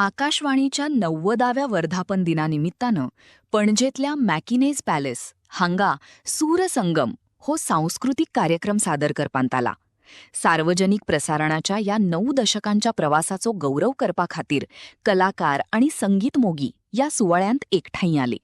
आकाशवाणीच्या 90व्या वर्धापन दिनानिमित्तानं पणजेतल्या मॅकिनेज पॅलेस हांगा सूरसंगम हो सांस्कृतिक कार्यक्रम सादर करपांत आला. सार्वजनिक प्रसारणाच्या या 9 दशकांच्या प्रवासाचो गौरव करपा खातीर कलाकार आणि संगीत मोगी या सुवाळ्यांत एकठांय आले.